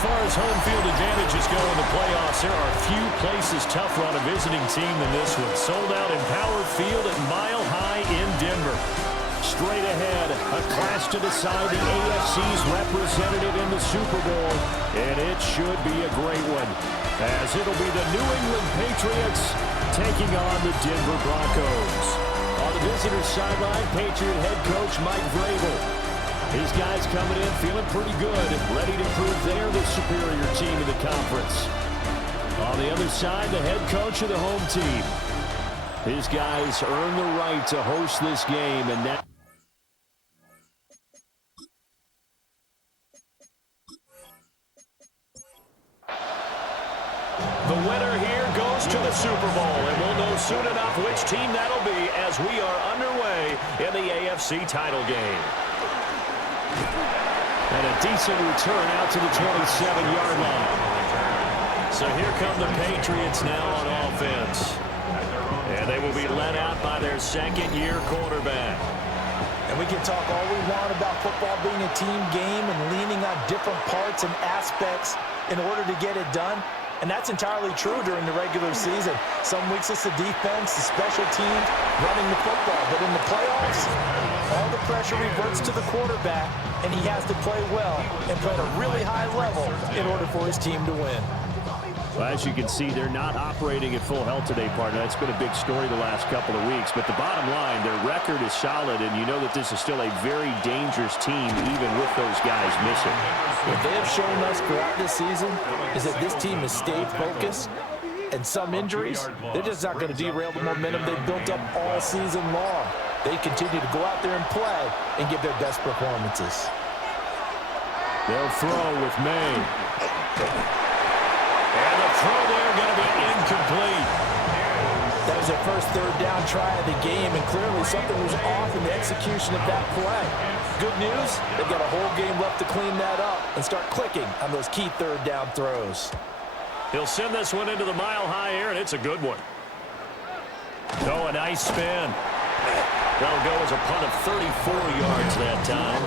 far as home field advantages go in the playoffs, there are few places tougher on a visiting team than this one. Sold out in Power Field at Mile High in Denver. Straight ahead, a clash to decide the AFC's representative in the Super Bowl, and it should be a great one, as it'll be the New England Patriots taking on the Denver Broncos. On the visitor's sideline, Patriot head coach Mike Vrabel. These guys coming in feeling pretty good, ready to prove they're the superior team in the conference. On the other side, the head coach of the home team. His guys earn the right to host this game, and now the winner here goes to the Super Bowl, and we'll know soon enough which team that'll be as we are underway in the AFC title game. And a decent return out to the 27-yard line. So here come the Patriots now on offense. And they will be led out by their second-year quarterback. And we can talk all we want about football being a team game and leaning on different parts and aspects in order to get it done. And that's entirely true during the regular season. Some weeks it's the defense, the special teams, running the football. But in the playoffs, all the pressure reverts to the quarterback, and he has to play well and play at a really high level in order for his team to win. Well, as you can see, they're not operating at full health today, partner. That's been a big story the last couple of weeks. But the bottom line, their record is solid, and you know that this is still a very dangerous team, even with those guys missing. What they have shown us throughout this season is that this team has stayed focused, and some injuries, they're just not going to derail the momentum they've built up all season long. They continue to go out there and play and give their best performances. They'll throw with May. And the throw there going to be incomplete. That was their first third down try of the game, and clearly something was off in the execution of that play. Good news, they've got a whole game left to clean that up and start clicking on those key third down throws. He'll send this one into the mile-high air, and it's a good one. Oh, a nice spin. That'll go as a punt of 34 yards that time.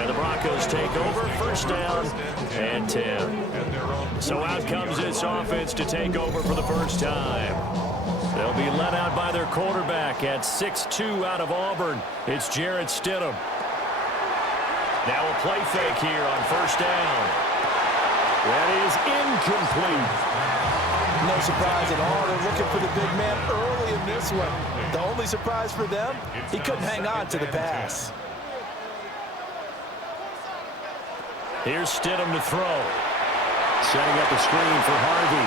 And the Broncos take over, first down and 10. So out comes this offense to take over for the first time. They'll be led out by their quarterback at 6'2" out of Auburn. It's Jarrett Stidham. Now a play fake here on first down. That is incomplete. No surprise at all. They're looking for the big man early in this one. The only surprise for them, he couldn't hang on to the pass. Here's Stidham to throw. Setting up the screen for Harvey.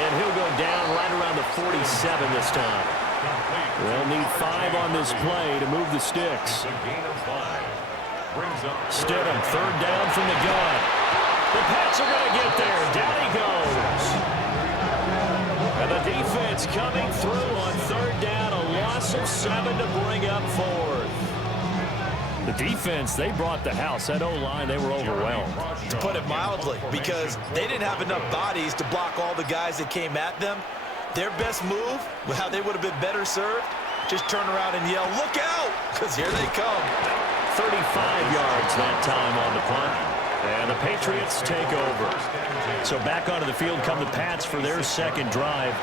And he'll go down right around the 47 this time. They'll need 5 on this play to move the sticks. Stidham, third down from the gun. The Pats are going to get there. Down he goes. And the defense coming through on third down. A loss of 7 to bring up fourth. The defense, they brought the house. That O-line, they were overwhelmed. To put it mildly, because they didn't have enough bodies to block all the guys that came at them. Their best move, how they would have been better served, just turn around and yell, "Look out!" because here they come. 35 yards that time on the punt. And the Patriots take over. So back onto the field come the Pats for their second drive.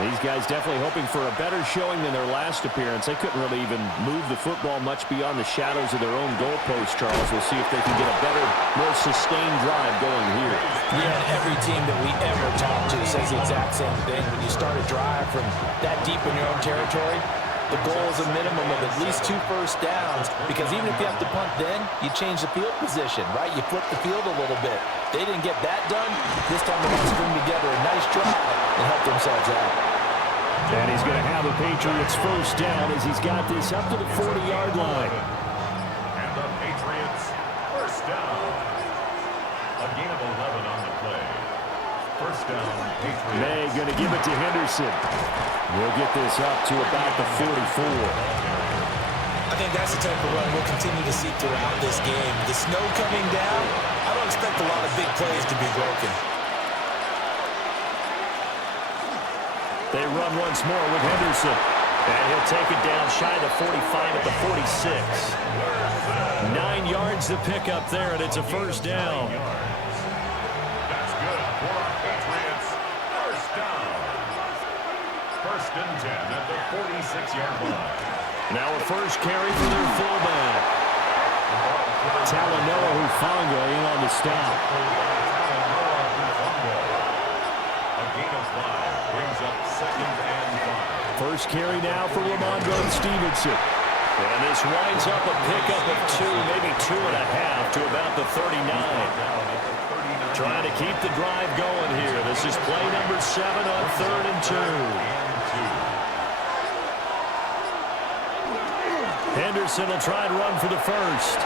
These guys definitely hoping for a better showing than their last appearance. They couldn't really even move the football much beyond the shadows of their own goalpost, Charles. We'll see if they can get a better, more sustained drive going here. Yeah, every team that we ever talk to says the exact same thing. When you start a drive from that deep in your own territory, the goal is a minimum of at least 2 first downs, because even if you have to punt then, you change the field position, right? You flip the field a little bit. They didn't get that done. This time they're going to string together a nice drive and help themselves out. And he's going to have the Patriots first down as he's got this up to the 40-yard line. And the Patriots first down. A gain of 11 on the play. First down, Patriots. May going to give it to Henderson. We'll get this up to about the 44. I think that's the type of run we'll continue to see throughout this game. The snow coming down, I don't expect a lot of big plays to be broken. They run once more with Henderson. And he'll take it down shy of the 45 at the 46. 9 yards to pick up there, and it's a first down. for our Patriots. First down. First and 10 at the 46-yard line. Now a first carry for their fullback. Talanoa Hufanga in on the stop. A gain of 5 brings up second and 5. First carry now for Ramondre Stevenson. And this winds up a pickup of 2, maybe 2.5 to about the 39. Trying to keep the drive going here. This is play number 7 on 3rd and 2. Henderson will try and run for the first.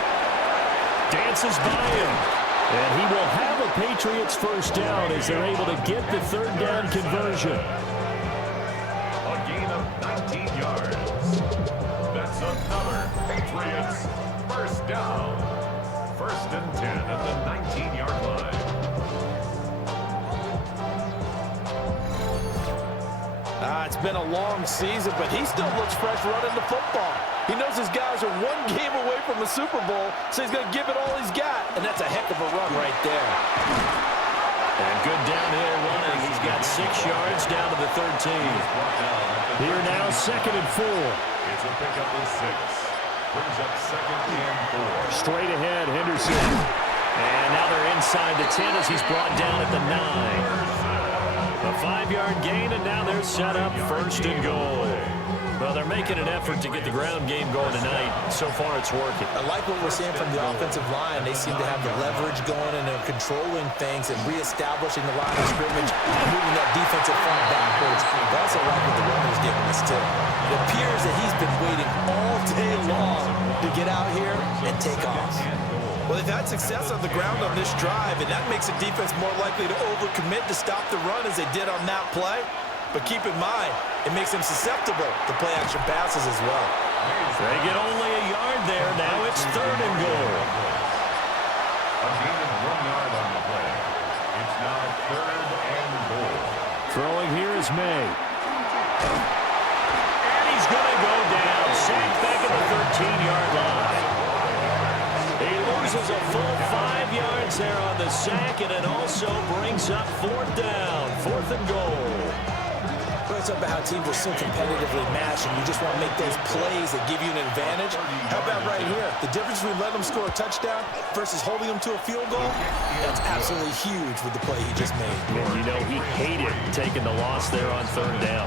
Dances by him. And he will have a Patriots first down as they're able to get the 3rd down conversion. A gain of 19 yards. That's another Patriots first down. First and 10 at the 19-yard line. It's been a long season, but he still looks fresh running the football. He knows his guys are 1 game away from the Super Bowl, so he's going to give it all he's got, and that's a heck of a run right there. And good downhill running. He's got 6 yards down to the 13. Here now, 2nd and 4. It's a pickup of 6. Brings up second and 4. Straight ahead, Henderson. And now they're inside the 10 as he's brought down at the 9. A 5-yard gain, and now they're set up 1st and goal. Well, they're making an effort to get the ground game going tonight. So far, it's working. I like what we're seeing from the offensive line. They seem to have the leverage going, and they're controlling things and reestablishing the line of scrimmage, moving that defensive front backwards. I also like what the runner's giving us, too. It appears that he's been waiting all day long to get out here and take off. Well, they've had success on the ground on this drive, and that makes the defense more likely to overcommit to stop the run as they did on that play. But keep in mind, it makes them susceptible to play-action passes as well. They get only a yard there. Now it's 3rd and goal. A gain of 1 yard on the play. It's now 3rd and goal. Throwing here is May. And he's going to go down. Sacked back at the 13-yard line. He loses a full 5 yards there on the sack, and it also brings up 4th down. 4th and goal. It's up about how teams are so competitively matched, and you just want to make those plays that give you an advantage. How about right here? The difference between letting them score a touchdown versus holding them to a field goal, that's absolutely huge with the play he just made. And you know, he hated taking the loss there on 3rd down.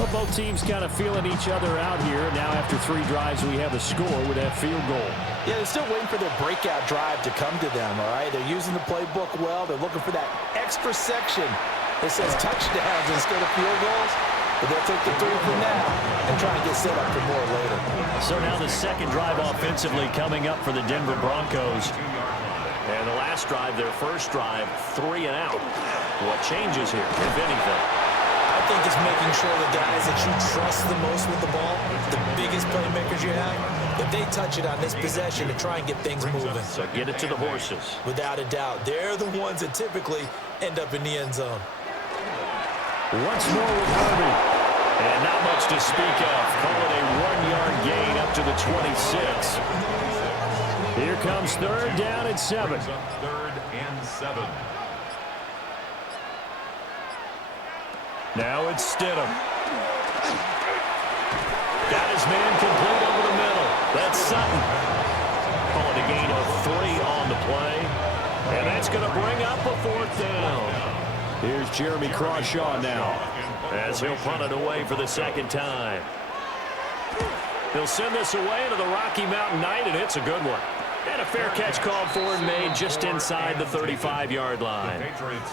Well, both teams kind of feeling each other out here. Now after 3 drives, we have a score with that field goal. Yeah, they're still waiting for their breakout drive to come to them, all right? They're using the playbook well. They're looking for that extra section that says touchdowns instead of field goals. But they'll take the 3 for now and try and get set up for more later. So now the 2nd drive offensively coming up for the Denver Broncos. And the last drive, their first drive, 3 and out. What changes here, if anything? I think it's making sure the guys that you trust the most with the ball, the biggest playmakers you have, that they touch it on this possession to try and get things moving. So get it to the horses. Without a doubt. They're the ones that typically end up in the end zone. Once more with Harvey. And not much to speak of. Call it a 1-yard gain up to the 26. Here comes 3rd down and 7. 3rd and 7. Now it's Stidham. Got his man complete over the middle. That's Sutton. Call it a gain of 3 on the play. And that's going to bring up a 4th down. Here's Jeremy Crawshaw now as he'll punt it away for the 2nd time. He'll send this away into the Rocky Mountain Night, and it's a good one. And a fair catch called for and made just inside the 35-yard line.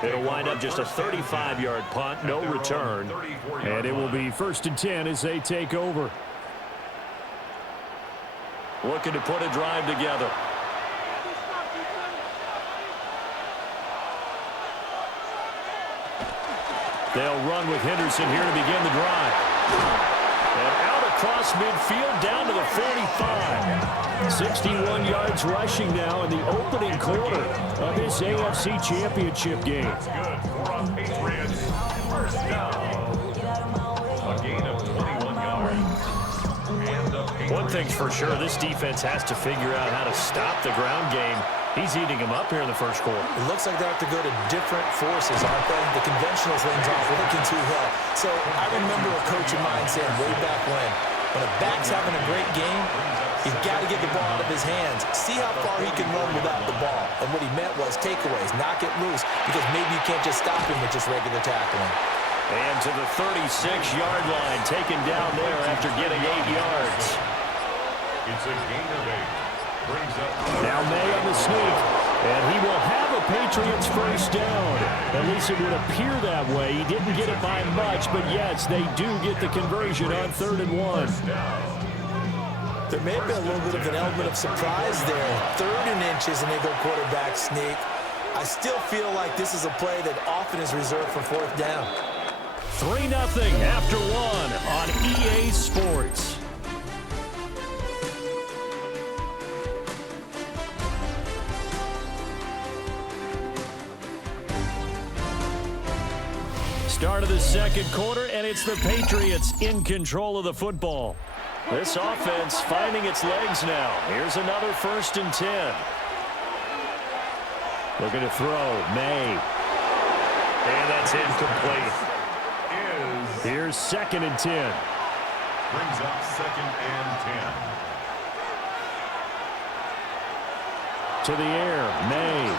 It'll wind up just a 35-yard punt, no return. And it will be 1st and 10 as they take over. Looking to put a drive together. They'll run with Henderson here to begin the drive. And out across midfield down to the 45. 61 yards rushing now in the opening quarter of this AFC Championship game. That's good for our Patriots. First down. A gain of 21 yards. And the Patriots. One thing's for sure, this defense has to figure out how to stop the ground game He's eating him up here in the first quarter. It looks like they have to go to different forces, aren't they? The conventional things aren't working too well. So I remember a coach of mine saying way back when a back's having a great game, you've got to get the ball out of his hands. See how far he can run without the ball. And what he meant was takeaways, knock it loose, because maybe you can't just stop him with just regular tackling. And to the 36-yard line, taken down there after getting 8 yards. It's a gain of 8. Now May on the sneak, and he will have a Patriots first down. At least it would appear that way. He didn't get it by much, but yes, they do get the conversion on 3rd and 1. There may have been a little bit of an element of surprise there. 3rd and inches, and they go quarterback sneak. I still feel like this is a play that often is reserved for 4th down. 3-0 after 1 on EA Sports. Start of the second quarter, and it's the Patriots in control of the football. This offense finding its legs now. Here's another 1st and 10. Looking to throw, May. And that's incomplete. Here's 2nd and 10. Brings up 2nd and 10. To the air, May.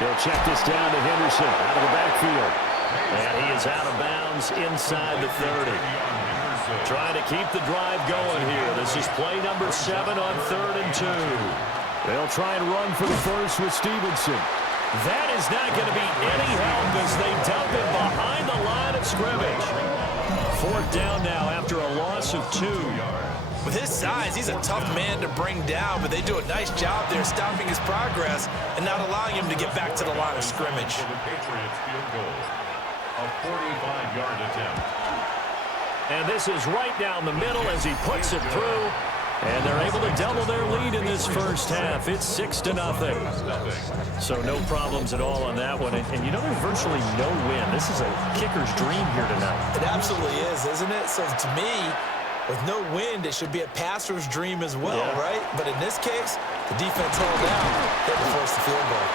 He'll check this down to Henderson out of the backfield. And he is out of bounds inside the 30. Trying to keep the drive going here. This is play number 7 on 3rd and 2. They'll try and run for the first with Stevenson. That is not going to be any help as they dump him behind the line of scrimmage. 4th down now after a loss of 2. With his size, he's a tough man to bring down, but they do a nice job there stopping his progress and not allowing him to get back to the line of scrimmage. For the Patriots field goal, a 45-yard attempt. And this is right down the middle as he puts it through. And they're able to double their lead in this first half. It's 6-0. So no problems at all on that one. And you know, there's virtually no win. This is a kicker's dream here tonight. It absolutely is, isn't it? So to me, with no wind, it should be a passer's dream as well, right? But in this case, the defense held down. They had to force the field goal.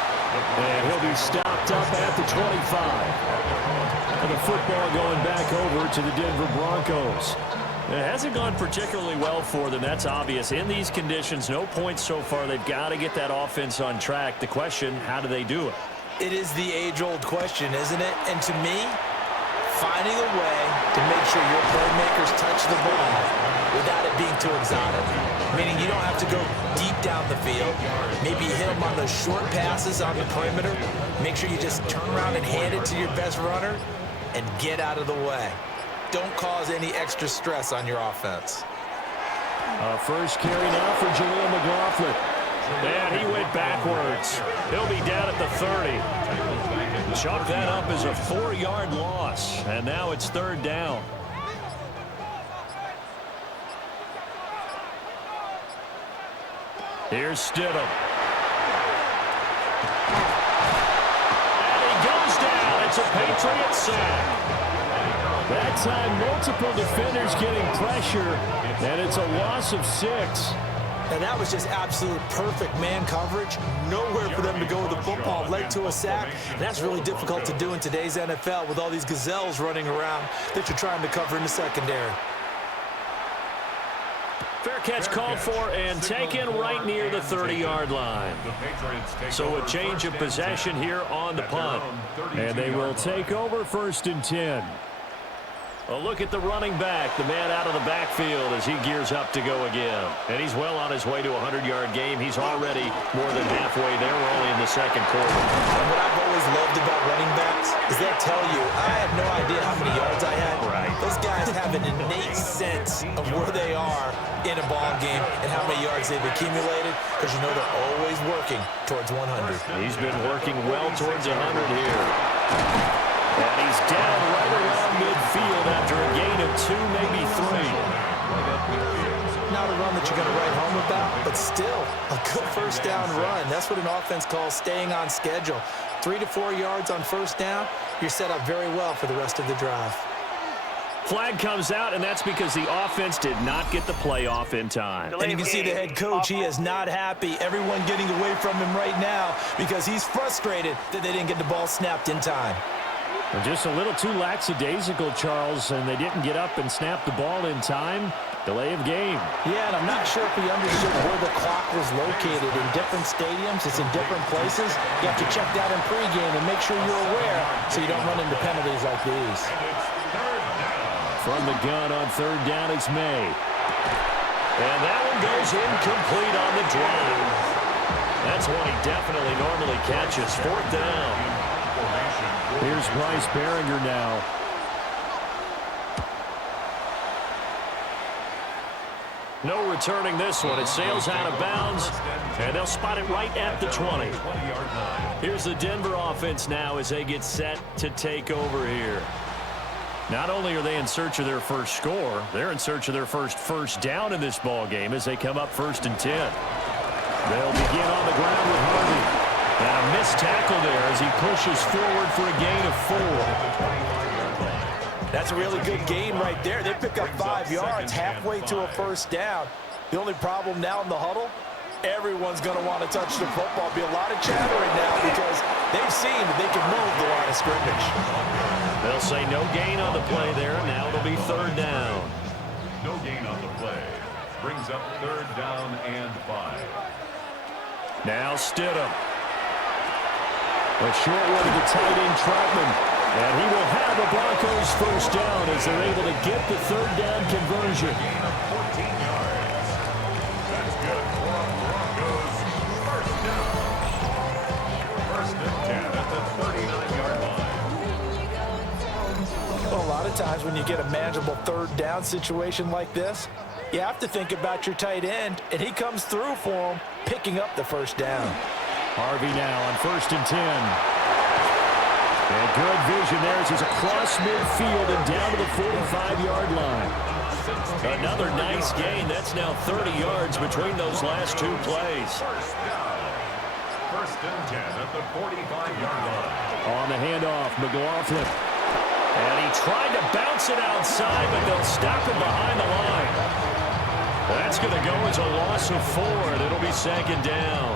And he'll be stopped up at the 25. And the football going back over to the Denver Broncos. It hasn't gone particularly well for them. That's obvious. In these conditions, no points so far. They've got to get that offense on track. The question, how do they do it? It is the age-old question, isn't it? And to me, finding a way to make sure your playmakers touch the ball without it being too exotic. Meaning you don't have to go deep down the field. Maybe hit them on those short passes on the perimeter. Make sure you just turn around and hand it to your best runner and get out of the way. Don't cause any extra stress on your offense. First carry now for Jaleel McLaughlin. And he went backwards. He'll be down at the 30. Chalk that up as a 4-yard loss. And now it's 3rd down. Here's Stidham. And he goes down. It's a Patriots sack. That time, multiple defenders getting pressure, and it's a loss of 6. And that was just absolute perfect man coverage. Nowhere for them to go with the football. Led to a sack. And that's really difficult to do in today's NFL with all these gazelles running around that you're trying to cover in the secondary. Fair catch called for and taken right near the 30-yard line. So a change of possession here on the punt. And they will take over 1st and 10. A look at the running back, the man out of the backfield as he gears up to go again. And he's well on his way to a 100-yard game. He's already more than halfway there. We're only in the second quarter. And what I've always loved about running backs is they tell you, I had no idea how many yards I had. Right. Those guys have an innate sense of where they are in a ball game and how many yards they've accumulated, because you know they're always working towards 100. He's been working well towards 100 here. And he's down right around midfield after a gain of 2, maybe 3. Not a run that you're going to write home about, but still a good first down run. That's what an offense calls staying on schedule. 3 to 4 yards on first down, you're set up very well for the rest of the drive. Flag comes out, and that's because the offense did not get the play off in time. And you can see the head coach, he is not happy. Everyone getting away from him right now because he's frustrated that they didn't get the ball snapped in time. Well, just a little too lackadaisical, Charles, and they didn't get up and snap the ball in time. Delay of game. Yeah, and I'm not sure if he understood where the clock was located. In different stadiums, it's in different places. You have to check that in pregame and make sure you're aware so you don't run into penalties like these. From the gun on third down, it's May. And that one goes incomplete on the drive. That's one he definitely normally catches. Fourth down. Here's Bryce Behringer now. No returning this one. It sails out of bounds, and they'll spot it right at the 20. Here's the Denver offense now as they get set to take over here. Not only are they in search of their first score, they're in search of their first down in this ball game as they come up 1st and 10. They'll begin on the ground with Harvey. And a missed tackle there as he pushes forward for a gain of 4. That's a really good gain right there. They pick up 5 yards halfway to a first down. The only problem now in the huddle, everyone's going to want to touch the football. Be a lot of chattering now because they've seen that they can move the line of scrimmage. They'll say no gain on the play there. Now it'll be 3rd down. No gain on the play. Brings up 3rd down and 5. Now Stidham. A short one to the tight end, Troutman. And he will have the Broncos first down as they're able to get the 3rd down conversion. Gain of 14 yards. That's good for Broncos. First down. 1st and 10 at the 39-yard line. Well, a lot of times when you get a manageable 3rd down situation like this, you have to think about your tight end, and he comes through for him, picking up the first down. Harvey now on 1st and 10. And good vision there as he's across midfield and down to the 45-yard line. Another nice gain. That's now 30 yards between those last 2 plays. First down. 1st and 10 at the 45-yard line. On the handoff, McLaughlin. And he tried to bounce it outside, but they'll stop him behind the line. That's going to go as a loss of 4, and it'll be 2nd down.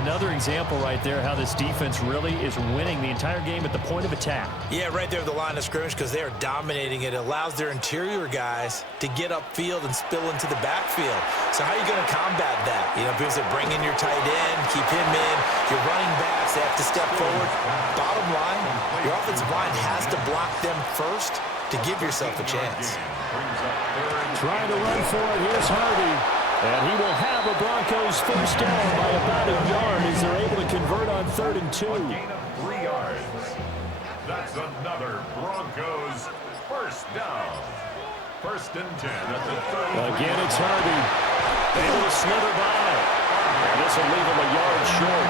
Another example right there how this defense really is winning the entire game at the point of attack. Yeah, right there at the line of scrimmage because they are dominating it. It allows their interior guys to get upfield and spill into the backfield. So how are you going to combat that? You know, because they bring in your tight end, keep him in. Your running backs, they have to step forward. Bottom line, your offensive line has to block them first to give yourself a chance. Trying to run for it. Here's Harvey. And he will have the Broncos first down by about a yard as they're able to convert on 3rd and 2. A gain of 3 yards. That's another Broncos first down. 1st and 10 at the 30. Again, it's Harvey. Able to slither by. And this will leave him a yard short.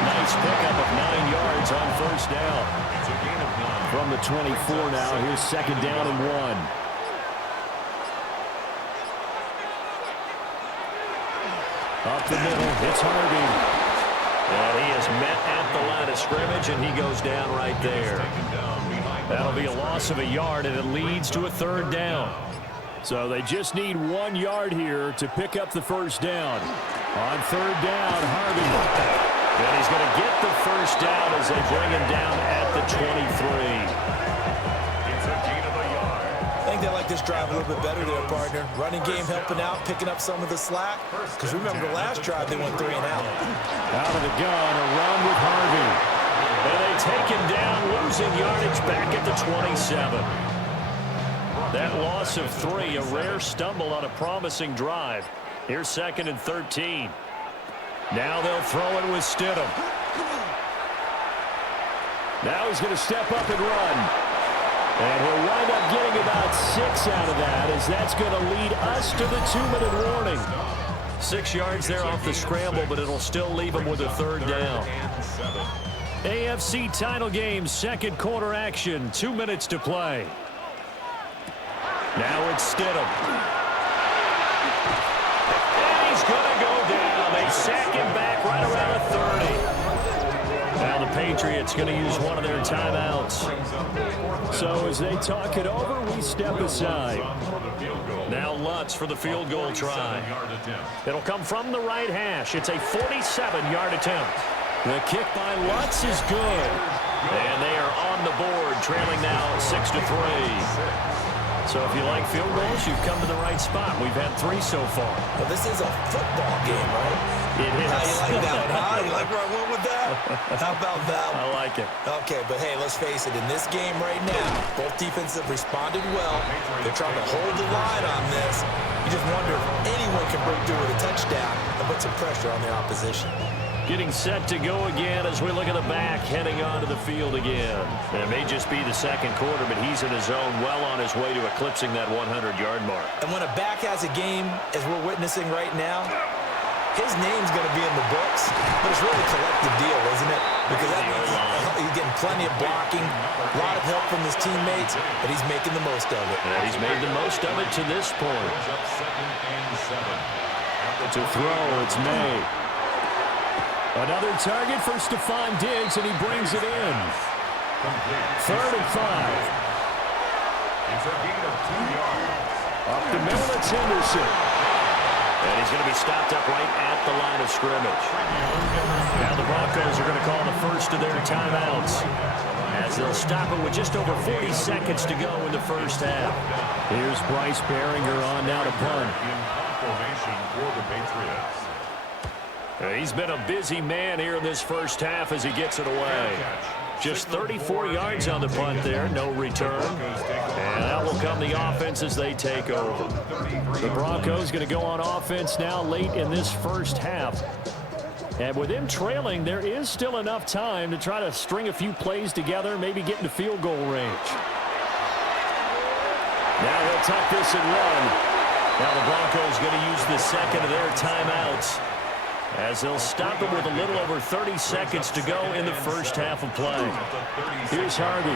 Nice pickup of 9 yards on first down. It's a gain of 9. From the 24 now, here's 2nd down and 1. Up the middle, it's Harvey. And he is met at the line of scrimmage, and he goes down right there. That'll be a loss of a yard, and it leads to a 3rd down. So they just need 1 yard here to pick up the first down. On 3rd down, Harvey. And he's going to get the first down as they bring him down at the 23. I think they like this drive a little bit better there, partner. Running game helping out, picking up some of the slack. Because remember, the last drive, they went 3 and out. Out of the gun, a run with Harvey. And they take him down, losing yardage back at the 27. That loss of 3, a rare stumble on a promising drive. Here's 2nd and 13. Now they'll throw it with Stidham. Now he's going to step up and run. And he'll wind up getting about 6 out of that as that's going to lead us to the 2-minute warning. 6 yards there off the scramble, but it'll still leave him with a 3rd down. AFC title game, 2nd quarter action, 2 minutes to play. Now it's Stidham. And he's going to go down. They sack him back right around the 30. Now the Patriots going to use one of their timeouts. So as they talk it over, we step aside. Now Lutz for the field goal try. It'll come from the right hash. It's a 47-yard attempt. The kick by Lutz is good. And they are on the board, trailing now 6-3. So if you like field goals, you've come to the right spot. We've had 3 so far. Well, this is a football game, right? It is. How you like that one, huh? You like where I went with that? How about that one? I like it. Okay, but hey, let's face it. In this game right now, both defenses have responded well. They're trying to hold the line on this. You just wonder if anyone can break through with a touchdown and put some pressure on the opposition. Getting set to go again as we look at the back, heading onto the field again. And it may just be the second quarter, but he's in his zone, well on his way to eclipsing that 100-yard mark. And when a back has a game, as we're witnessing right now, his name's going to be in the books, but it's really a collective deal, isn't it? Because that means he's getting plenty of blocking, a lot of help from his teammates, but he's making the most of it. Yeah, he's made the most of it to this point. To throw, it's May. Another target for Stephon Diggs, and he brings it in. 3rd and 5. It's a gain of 2 yards. Up the middle, it's Henderson. And he's going to be stopped up right at the line of scrimmage. Now the Broncos are going to call the first of their timeouts, as they'll stop it with just over 40 seconds to go in the first half. Here's Bryce Behringer on now to punt. Formation for the Patriots. He's been a busy man here in this first half as he gets it away. Just 34 yards on the punt there, no return. And that will come the offense as they take over. The Broncos going to go on offense now late in this first half. And with them trailing, there is still enough time to try to string a few plays together, maybe get into field goal range. Now he'll tuck this and run. Now the Broncos going to use the second of their timeouts, as they'll stop it with a little over 30 seconds to go in the first half of play. Here's Harvey.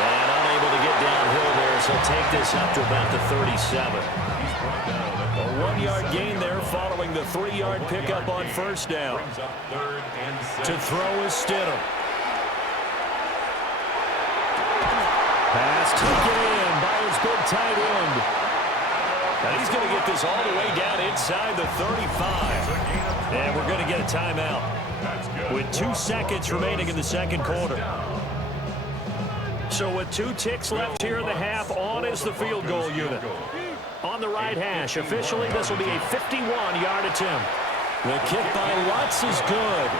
And unable to get downhill there, so take this up to about the 37. A 1-yard gain there following the 3-yard pickup on first down. To throw is Stidham. Pass taken in by his big tight end. And he's going to get this all the way down inside the 35. And we're going to get a timeout with 2 seconds remaining in the second quarter. So with 2 ticks left here in the half, on is the field goal unit. On the right hash, officially this will be a 51-yard attempt. The kick by Lutz is good.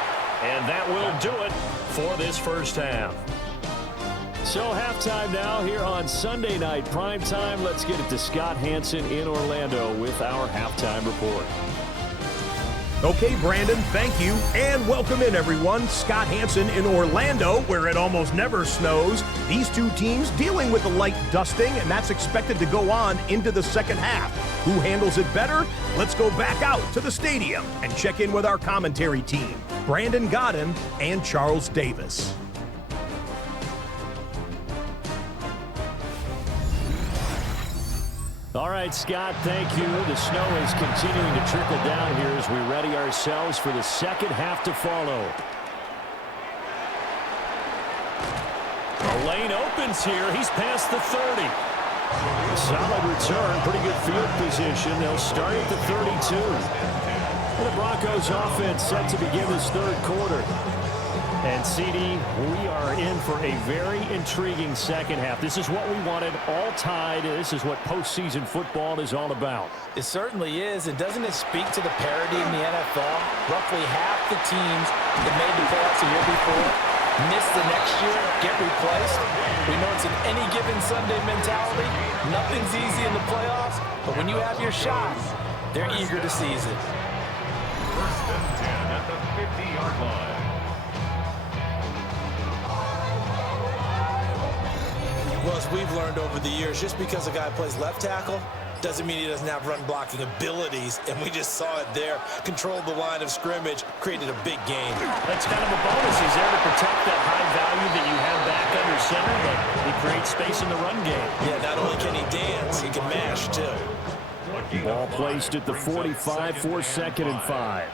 And that will do it for this first half. So halftime now here on Sunday night prime time. Let's get it to Scott Hanson in Orlando with our halftime report. Okay, Brandon, thank you, and welcome in, everyone. Scott Hanson in Orlando, where it almost never snows. These 2 teams dealing with a light dusting, and that's expected to go on into the second half. Who handles it better? Let's go back out to the stadium and check in with our commentary team, Brandon Godden and Charles Davis. All right, Scott, thank you. The snow is continuing to trickle down here as we ready ourselves for the second half to follow. The lane opens here. He's past the 30. A solid return, pretty good field position. They'll start at the 32. And the Broncos offense set to begin this third quarter. And, CD, we are in for a very intriguing second half. This is what we wanted, all tied. This is what postseason football is all about. It certainly is. And doesn't it speak to the parity in the NFL? Roughly half the teams that made the playoffs a year before miss the next year, get replaced. We know it's an any given Sunday mentality. Nothing's easy in the playoffs. But when you have your shot, they're eager to seize it. 1st and 10 at the 50-yard line. Well, as we've learned over the years, just because a guy plays left tackle doesn't mean he doesn't have run blocking abilities, and we just saw it there. Controlled the line of scrimmage, created a big game. That's kind of a bonus. He's there to protect that high value that you have back under center, but he creates space in the run game. Yeah, not only can he dance, he can mash, too. Ball placed at the 45 for 2nd and 5.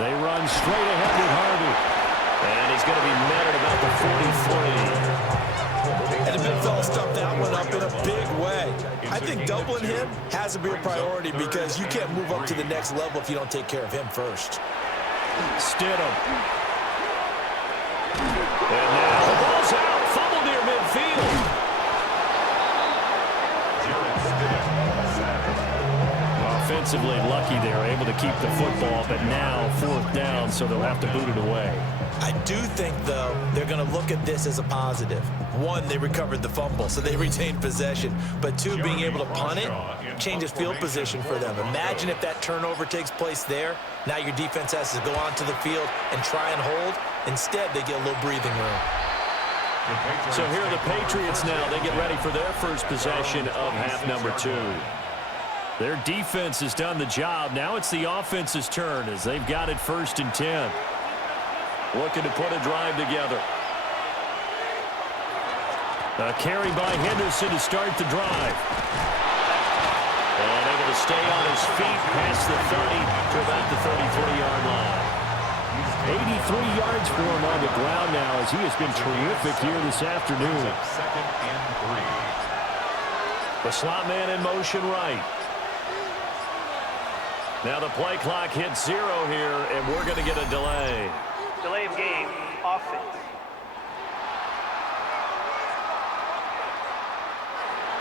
They run straight ahead with Harvey. And he's going to be met at about the 43. And the big fella stuffed that one up in a big way. I think doubling him has to be a priority because you can't move up to the next level if you don't take care of him first. Stidham. And now the ball's out. Fumble near midfield. Offensively lucky they're able to keep the football, but now 4th down, so they'll have to boot it away. I do think, though, they're going to look at this as a positive. 1, they recovered the fumble, so they retained possession. But 2, being able to punt it changes field position for them. Imagine if that turnover takes place there. Now your defense has to go onto the field and try and hold. Instead, they get a little breathing room. So here are the Patriots now. They get ready for their first possession of half number 2. Their defense has done the job. Now it's the offense's turn as they've got it 1st and 10. Looking to put a drive together. A carry by Henderson to start the drive. And able to stay on his feet past the 30 to about the 33-yard line. 83 yards for him on the ground now as he has been terrific here this afternoon. 2nd and 3. The slot man in motion right. Now the play clock hits 0 here, and we're going to get a delay. Delay of game, offense.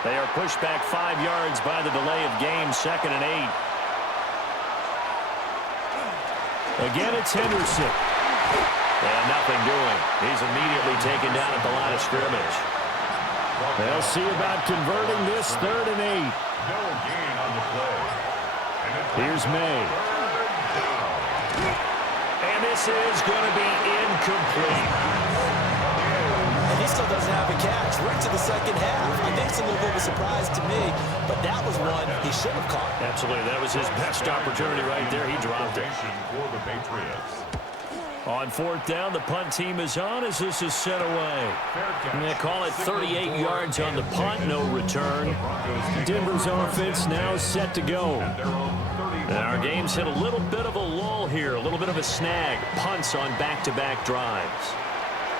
They are pushed back 5 yards by the delay of game, 2nd and 8. Again, it's Henderson. And nothing doing. He's immediately taken down at the line of scrimmage. They'll see about converting this 3rd and 8. No gain on the play. Here's May. And this is going to be incomplete. And he still doesn't have a catch. We're into the 2nd half. I think it's a little bit of a surprise to me, but that was one he should have caught. Absolutely. That was his best opportunity right there. He dropped it. For the Patriots. On 4th down, the punt team is on as this is sent away. They call it 38 yards on the punt, no return. Denver's offense now set to go. And our game's hit a little bit of a lull here, a little bit of a snag. Punts on back-to-back drives.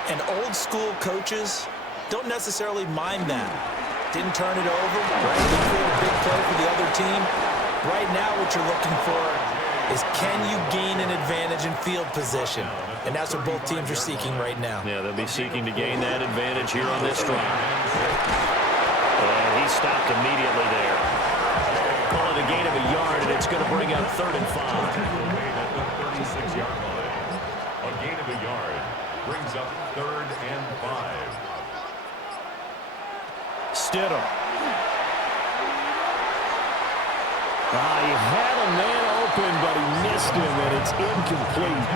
And old school coaches don't necessarily mind that. Didn't turn it over, didn't create a big play for the other team. Right now what you're looking for is can you gain an advantage in field position? And that's what both teams are seeking right now. Yeah, they'll be seeking to gain that advantage here on this drive. And he stopped immediately there. Call it a gain of a yard, and it's going to bring up 3rd and 5. At the 36-yard line. A gain of a yard brings up 3rd and 5. Stidham. He had a man open, but he missed him, and it's incomplete.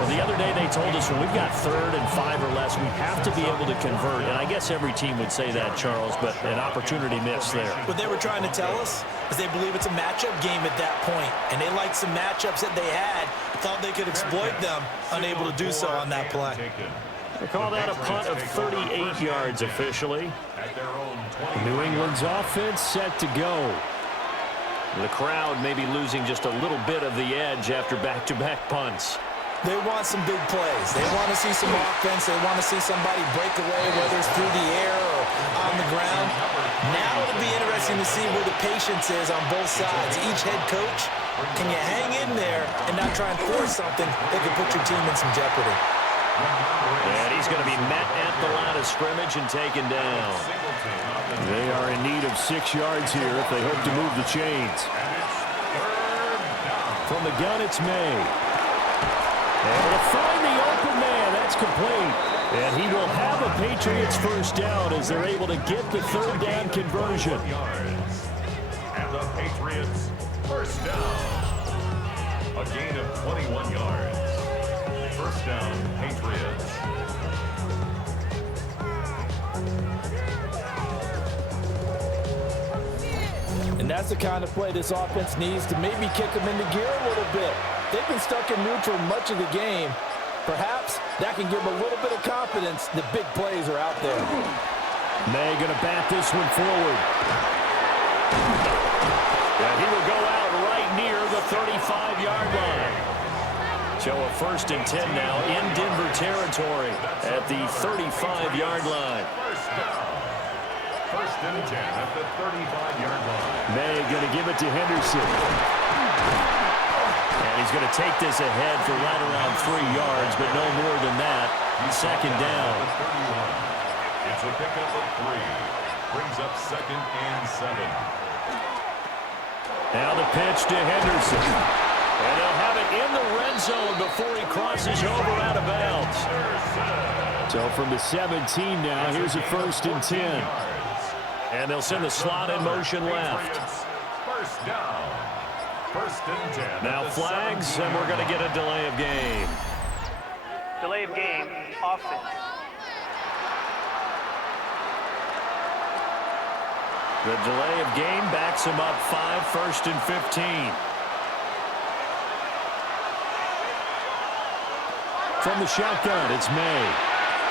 Well, the other day they told us when we've got 3rd and 5 or less, we have to be able to convert. And I guess every team would say that, Charles, but an opportunity missed there. What they were trying to tell us is they believe it's a matchup game at that point, and they liked some matchups that they had, thought they could exploit them, unable to do so on that play. They call that a punt of 38 yards officially. New England's offense set to go. The crowd may be losing just a little bit of the edge after back-to-back punts. They want some big plays. They want to see some offense. They want to see somebody break away, whether it's through the air or on the ground. Now it'll be interesting to see where the patience is on both sides. Each head coach, can you hang in there and not try and force something that could put your team in some jeopardy? And he's going to be met at the line of scrimmage and taken down. They are in need of 6 yards here if they hope to move the chains. From the gun, it's May. Able to find the open man. That's complete. And he will have a Patriots first down as they're able to get the 3rd down conversion. And the Patriots first down. A gain of 21 yards. First down, Patriots. And that's the kind of play this offense needs to maybe kick them into gear a little bit. They've been stuck in neutral much of the game. Perhaps that can give them a little bit of confidence that big plays are out there. May going to bat this one forward. And he will go out right near the 35-yard line. So a 1st and 10 now in Denver territory at the 35-yard line. First down. 1st and 10 at the 35-yard line. May going to give it to Henderson. And he's going to take this ahead for right around 3 yards, but no more than that. 2nd down. It's a pickup of 3. Brings up 2nd and 7. Now the pitch to Henderson. And they'll have it in the red zone before he crosses over out of bounds. So from the 17 now, here's a 1st and 10. And they'll send the slot in motion left. First down. 1st and 10. Now flags, and we're going to get a delay of game. Delay of game, offense. The delay of game backs him up 5, 1st and 15. From the shotgun, it's May.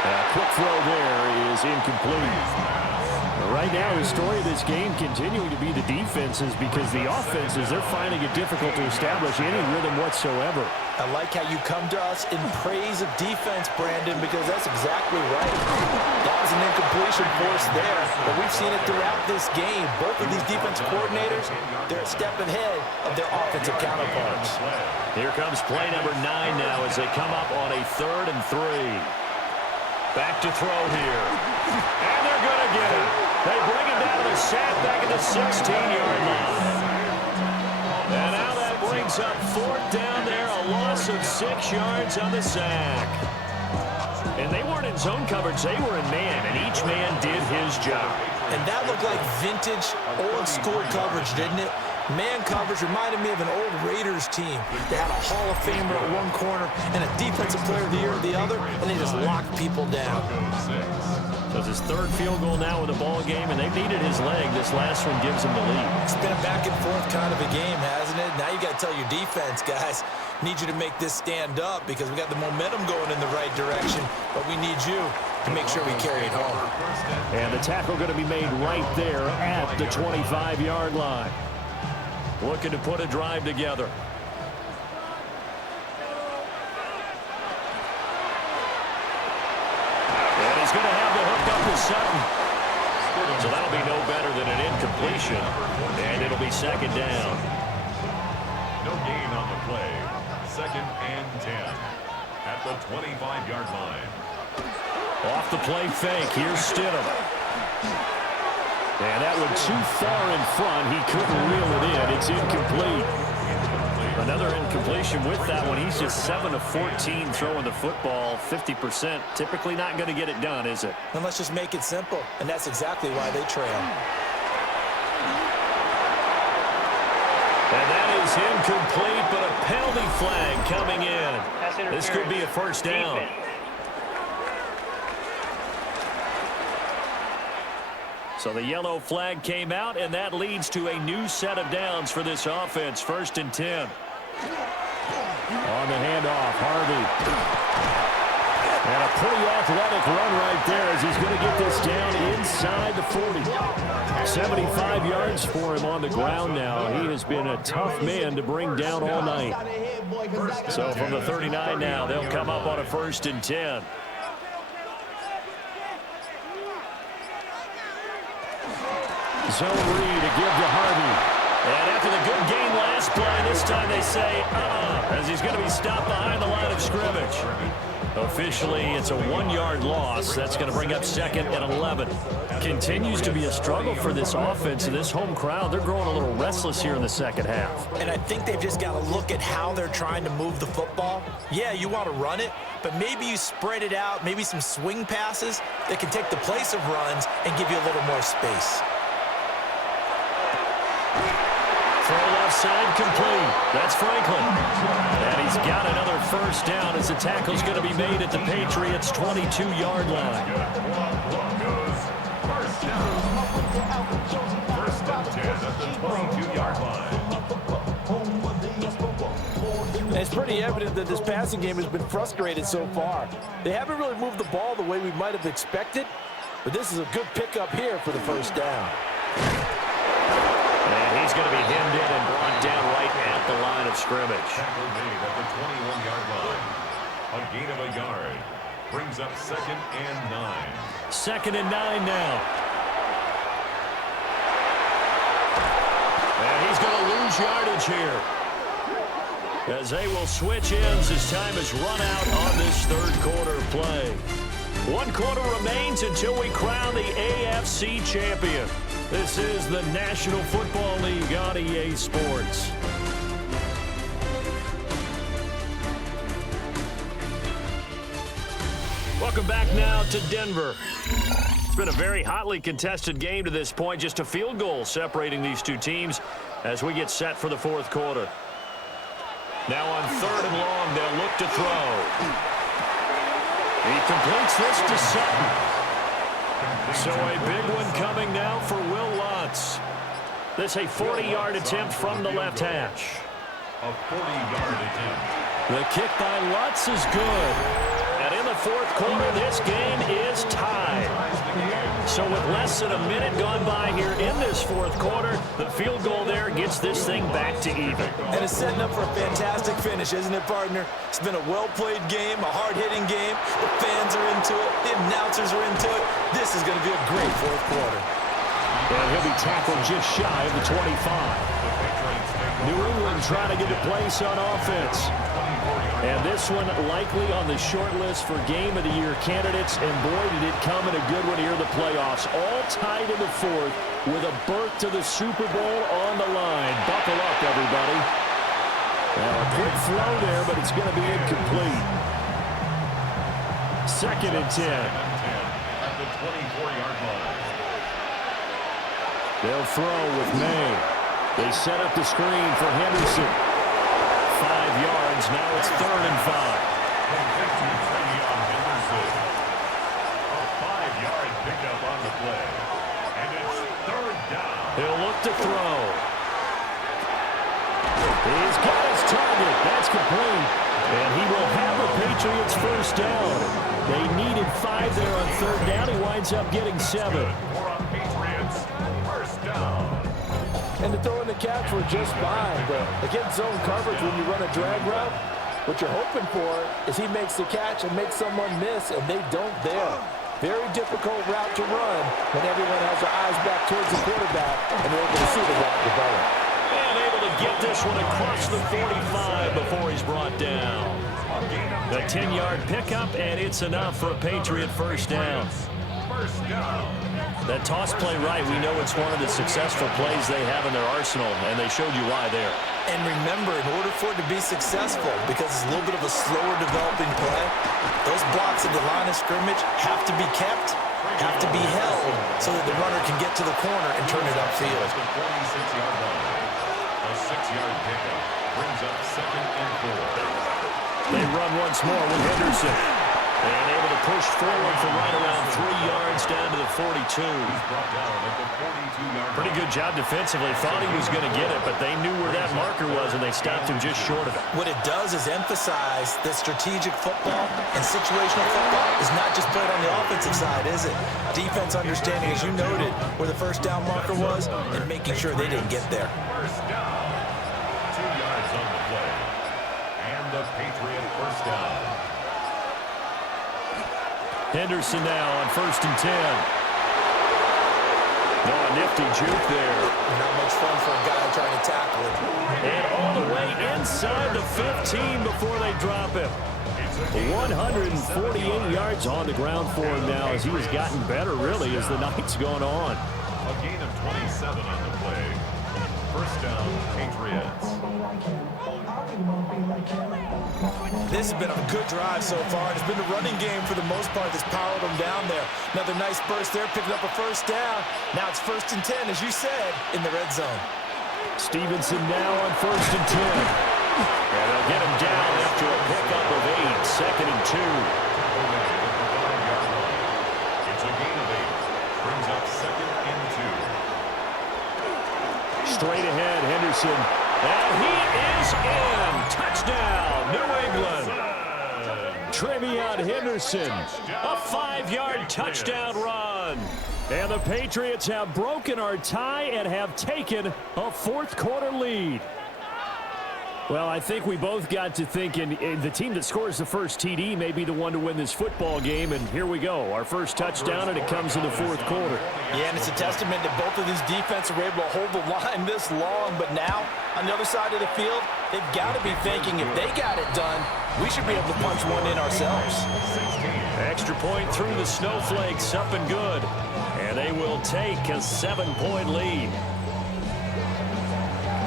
A quick throw there is incomplete. Right now, the story of this game continuing to be the defenses, because the offenses, they're finding it difficult to establish any rhythm whatsoever. I like how you come to us in praise of defense, Brandon, because that's exactly right. That was an incompletion force there, but we've seen it throughout this game. Both of these defensive coordinators, they're a step ahead of their offensive counterparts. Here comes play number 9 now as they come up on a 3rd and 3. Back to throw here. And they're going to get it. They bring him down to the sack back at the 16-yard line. And now that brings up 4th down there, a loss of 6 yards on the sack. And they weren't in zone coverage, they were in man, and each man did his job. And that looked like vintage, old-school coverage, didn't it? Man coverage reminded me of an old Raiders team. They had a Hall of Famer at one corner and a Defensive Player of the Year at the other, and they just locked people down. So it's his 3rd field goal now with the ball game, and they've needed his leg. This last one gives him the lead. It's been a back-and-forth kind of a game, hasn't it? Now you got to tell your defense, guys, need you to make this stand up because we got the momentum going in the right direction, but we need you to make sure we carry it home. And the tackle going to be made right there at the 25-yard line. Looking to put a drive together. And he's going to have the hook up to Sutton. So that'll be no better than an incompletion. And it'll be 2nd down. No gain on the play. 2nd and 10 at the 25-yard line. Off the play fake. Here's Stidham. And that one too far in front. He couldn't reel it in. It's incomplete. Another incompletion with that one. He's just 7 of 14 throwing the football, 50%. Typically not going to get it done, is it? And let's just make it simple. And that's exactly why they trail. And that is incomplete, but a penalty flag coming in. This could be a 1st down. Defense. So the yellow flag came out, and that leads to a new set of downs for this offense. 1st and 10. On the handoff, Harvey. And a pretty athletic run right there as he's going to get this down inside the 40. 75 yards for him on the ground now. He has been a tough man to bring down all night. So from the 39 now, they'll come up on a 1st and 10. Zone read to give to Harvey. And after the good game last play, this time they say, as he's going to be stopped behind the line of scrimmage. Officially, it's a 1-yard loss. That's going to bring up 2nd and 11. Continues to be a struggle for this offense, and this home crowd, they're growing a little restless here in the second half. And I think they've just got to look at how they're trying to move the football. Yeah, you want to run it, but maybe you spread it out, maybe some swing passes that can take the place of runs and give you a little more space. Throw left side complete. That's Franklin. And he's got another 1st down as the tackle's going to be made at the Patriots' 22-yard line. First down. 1st and 10 at the 22-yard line. And it's pretty evident that this passing game has been frustrated so far. They haven't really moved the ball the way we might have expected, but this is a good pickup here for the 1st down. And he's He's going to be hemmed in and brought down right at the line of scrimmage. Tackle made at the 21-yard line. A gain of a yard. Brings up 2nd and 9. 2nd and 9 now. And he's going to lose yardage here, as they will switch ends as time has run out on this third quarter play. 1 quarter remains until we crown the AFC champion. This is the National Football League on EA Sports. Welcome back now to Denver. It's been a very hotly contested game to this point. Just a field goal separating these two teams as we get set for the fourth quarter. Now on 3rd and long, they'll look to throw. He completes this to Sutton. So a big one coming now for Will Lutz. This a 40-yard attempt from the left hash. A 40-yard attempt. The kick by Lutz is good. And in the fourth quarter, this game is tied. So with less than a minute gone by here in this fourth quarter, the field goal there gets this thing back to even. And it's setting up for a fantastic finish, isn't it, partner? It's been a well-played game, a hard-hitting game. The fans are into it. The announcers are into it. This is going to be a great fourth quarter. And he'll be tackled just shy of the 25. New England trying to get a place on offense. And this one likely on the short list for Game of the Year candidates. And boy, did it come in a good one here in the playoffs. All tied in the fourth with a berth to the Super Bowl on the line. Buckle up, everybody. Now, a quick flow there, but it's going to be incomplete. 2nd and 10. At the 24-yard line. They'll throw with May. They set up the screen for Henderson. 5 yards. Now it's 3rd and 5. Henderson. A 5-yard pickup on the play. And it's 3rd down. He'll look to throw. He's got his target. That's complete. And he will have the Patriots first down. They needed 5 there on 3rd down. He winds up getting 7. For a Patriots first down. And the throw and the catch were just fine. But against zone coverage, when you run a drag route, what you're hoping for is he makes the catch and makes someone miss, and they don't there. Very difficult route to run when everyone has their eyes back towards the quarterback and they're able to see the route develop. And able to get this one across the 45 before he's brought down. The 10-yard pickup, and it's enough for a Patriot first down. First down. That toss play right, we know it's one of the successful plays they have in their arsenal, and they showed you why there. And remember, in order for it to be successful, because it's a little bit of a slower developing play, those blocks at the line of scrimmage have to be kept, have to be held, so that the runner can get to the corner and turn it upfield. The 46-yard line. A 6-yard pickup brings up 2nd and 4. They run once more with Henderson. And able to push forward for right around 3 yards down to the 42. He's brought down at the 42-yard line. Pretty good job defensively. Thought he was going to get it, but they knew where that marker was, and they stopped him just short of it. What it does is emphasize that strategic football and situational football is not just played on the offensive side, is it? Defense understanding, as you noted, where the first down marker was and making sure they didn't get there. First down. 2 yards on the play. And the Patriot first down. Henderson now on 1st and 10. Oh, a nifty juke there. Not much fun for a guy trying to tackle it. And all the way inside the 15 before they drop him. 148 yards on the ground for him now, as he has gotten better, really, as the night's gone on. A gain of 27 on the play. First down, Patriots. This has been a good drive so far. It's been the running game for the most part that's powered them down there. Another nice burst there, picking up a first down. Now it's 1st and 10, as you said, in the red zone. Stevenson now on 1st and 10. And they'll get him down after a pickup of 8. 2nd and 2. It's a gain of 8. Brings up 2nd and 2. Straight ahead, Henderson. And he is in. Touchdown, New England. Trevion Henderson, a 5-yard touchdown run. And the Patriots have broken our tie and have taken a fourth-quarter lead. Well, I think we both got to thinking the team that scores the first TD may be the one to win this football game, and here we go. Our first touchdown, and it comes in the fourth quarter. Yeah, and it's a testament that both of these defenses were able to hold the line this long, but now, on the other side of the field, they've got to be thinking if they got it done, we should be able to punch one in ourselves. Extra point through the snowflakes, up and good. And they will take a 7-point lead.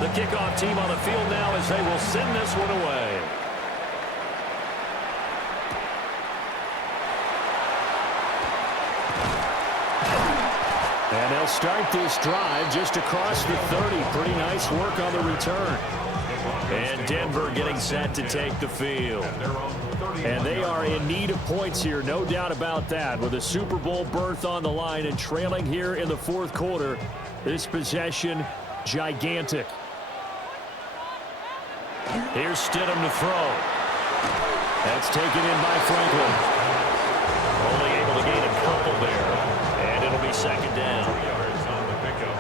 The kickoff team on the field now as they will send this one away. And they'll start this drive just across the 30. Pretty nice work on the return. And Denver getting set to take the field. And they are in need of points here, no doubt about that. With a Super Bowl berth on the line and trailing here in the fourth quarter, this possession gigantic. Here's Stidham to throw. That's taken in by Franklin. Only able to gain a couple there. And it'll be second down. 3 yards on the pickup.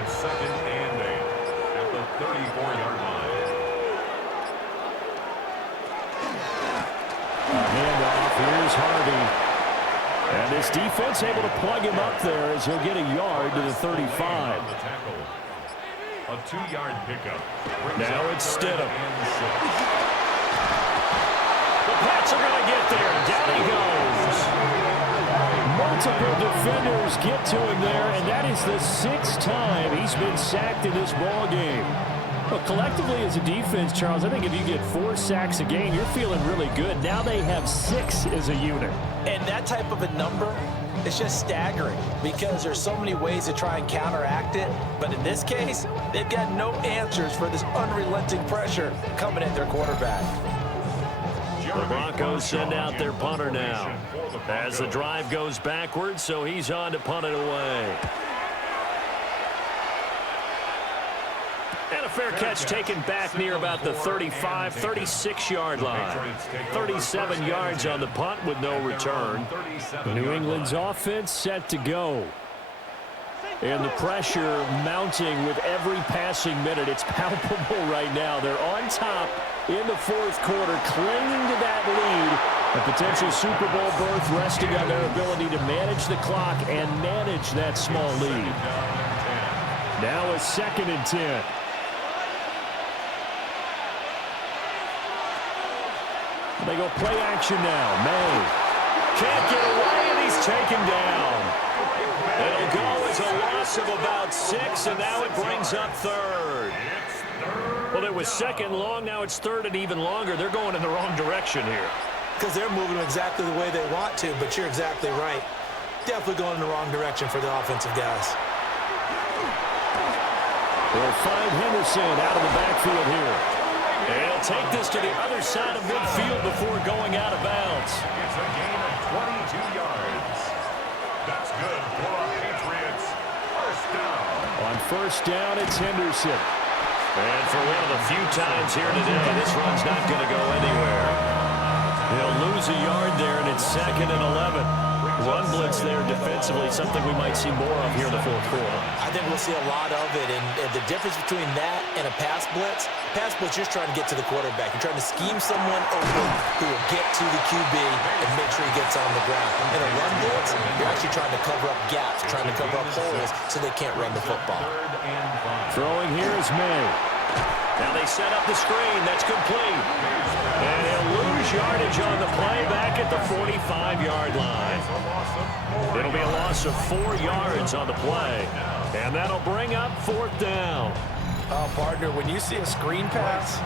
It's second and 8 at the 34-yard line. Handoff, here's Harvey. And this defense able to plug him up there as he'll get a yard to the 35. A 2-yard pickup. Now it's Stidham. The Pats are going to get there. Down he goes. Multiple defenders get to him there, and that is the 6th time he's been sacked in this ball game. Well, collectively as a defense, Charles, I think if you get 4 sacks a game, you're feeling really good. Now they have 6 as a unit. And that type of a number is just staggering because there's so many ways to try and counteract it. But in this case, they've got no answers for this unrelenting pressure coming at their quarterback. The Broncos send out their punter now as the drive goes backwards, so he's on to punt it away. And a fair catch taken back near about the 35, 36-yard line. 37 yards on the punt with no return. New England's offense set to go. And the pressure mounting with every passing minute. It's palpable right now. They're on top in the fourth quarter, clinging to that lead. A potential Super Bowl berth resting on their ability to manage the clock and manage that small lead. Now a 2nd and 10. They go play action now. May can't get away, and he's taken down. It'll go as a loss of about 6, and now it brings up 3rd. Well, it was 2nd long. Now it's 3rd and even longer. They're going in the wrong direction here. Because they're moving exactly the way they want to, but you're exactly right. Definitely going in the wrong direction for the offensive guys. They'll find Henderson out of the backfield here. And he'll take this to the other side of midfield before going out of bounds. It's a gain of 22 yards. That's good for the Patriots. First down. On first down, it's Henderson. And for one of the few times here today, this run's not going to go anywhere. He'll lose a yard there, and it's 2nd and 11. Run blitz there defensively, something we might see more of here in the fourth quarter. I think we'll see a lot of it, and the difference between that and a pass blitz just trying to get to the quarterback. You're trying to scheme someone open who will get to the QB and make sure he gets on the ground. In a run blitz, you're actually trying to cover up gaps, trying to cover up holes so they can't run the football. Throwing here is May. Now they set up the screen. That's complete. And he'll lose yardage on the play back at the 45-yard line. It'll be a loss of 4 yards on the play. And that'll bring up 4th down. Partner, when you see a screen pass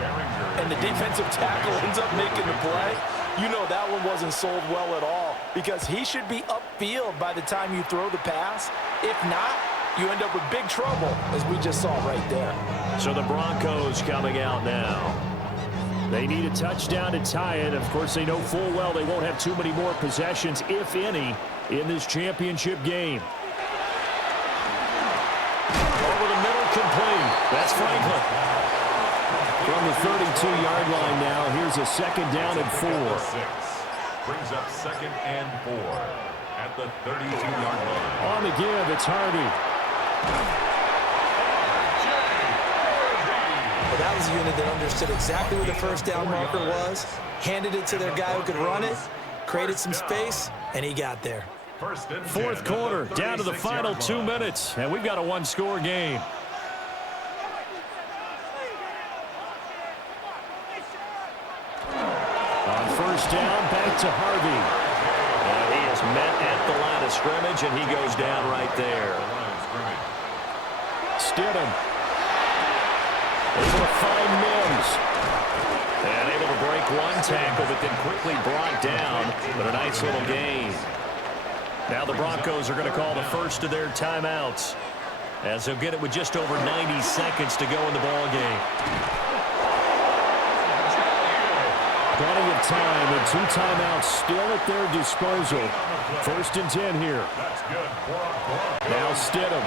and the defensive tackle ends up making the play, you know that one wasn't sold well at all because he should be upfield by the time you throw the pass. If not, you end up with big trouble, as we just saw right there. So the Broncos coming out now. They need a touchdown to tie it. Of course, they know full well they won't have too many more possessions, if any, in this championship game. Over the middle, complete. That's Franklin. From the 32-yard line now, here's a 2nd down and 4. Brings up 2nd and 4. at the 32-yard line. On the give, it's Harvey. Well, that was a unit that understood exactly where the first down marker was, handed it to their guy who could run it, created some space, and he got there. Fourth quarter, down to the final 2 minutes, and we've got a one-score game. On first down, back to Harvey. He is met at the line of scrimmage, and he goes down right there. Stidham. Able to find Mims. And able to break one tackle, but then quickly brought down. But a nice little gain. Now the Broncos are going to call the first of their timeouts, as they'll get it with just over 90 seconds to go in the ball game. Plenty of time and 2 timeouts still at their disposal. First and 10 here. Now Stidham.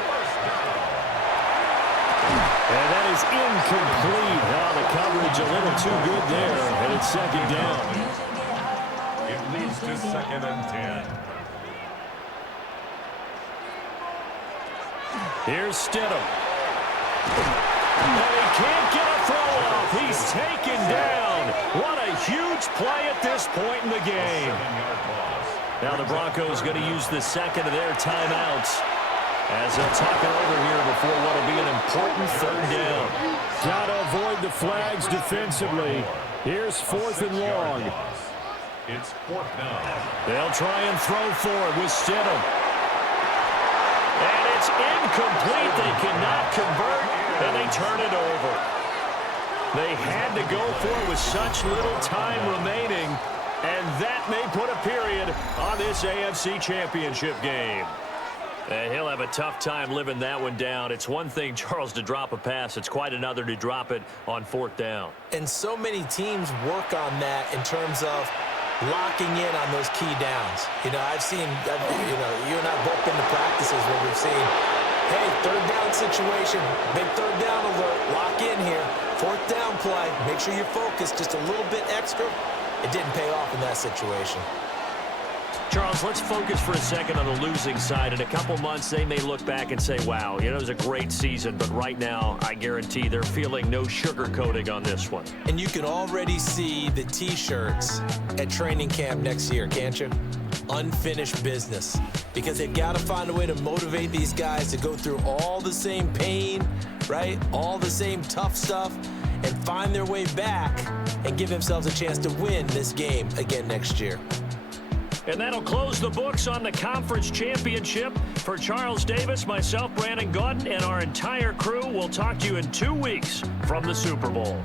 And that is incomplete. Oh, the coverage a little too good there, and it's second down. It leads to second and 10. Here's Stidham. And he can't get a throw off. He's taken down. What a huge play at this point in the game. Now the Broncos going to use the second of their timeouts as they'll talk it over here before what will be an important third down. Got to avoid the flags defensively. Here's fourth and long. It's fourth down. They'll try and throw for it with Stidham. And it's incomplete. They cannot convert, and they turn it over. They had to go for it with such little time remaining, and that may put a period on this AFC Championship game. And he'll have a tough time living that one down. It's one thing, Charles, to drop a pass. It's quite another to drop it on fourth down. And so many teams work on that in terms of locking in on those key downs. You know, I've seen, you and I both been to practices where we've seen, hey, third down situation, big third down alert, lock in here, fourth down play, make sure you're focused just a little bit extra. It didn't pay off in that situation. Charles, let's focus for a second on the losing side. In a couple months, they may look back and say, wow, it was a great season. But right now, I guarantee they're feeling no sugarcoating on this one. And you can already see the T-shirts at training camp next year, can't you? Unfinished business. Because they've got to find a way to motivate these guys to go through all the same pain, right? All the same tough stuff, and find their way back and give themselves a chance to win this game again next year. And that'll close the books on the conference championship. For Charles Davis, myself, Brandon Gaudin, and our entire crew, we'll talk to you in 2 weeks from the Super Bowl.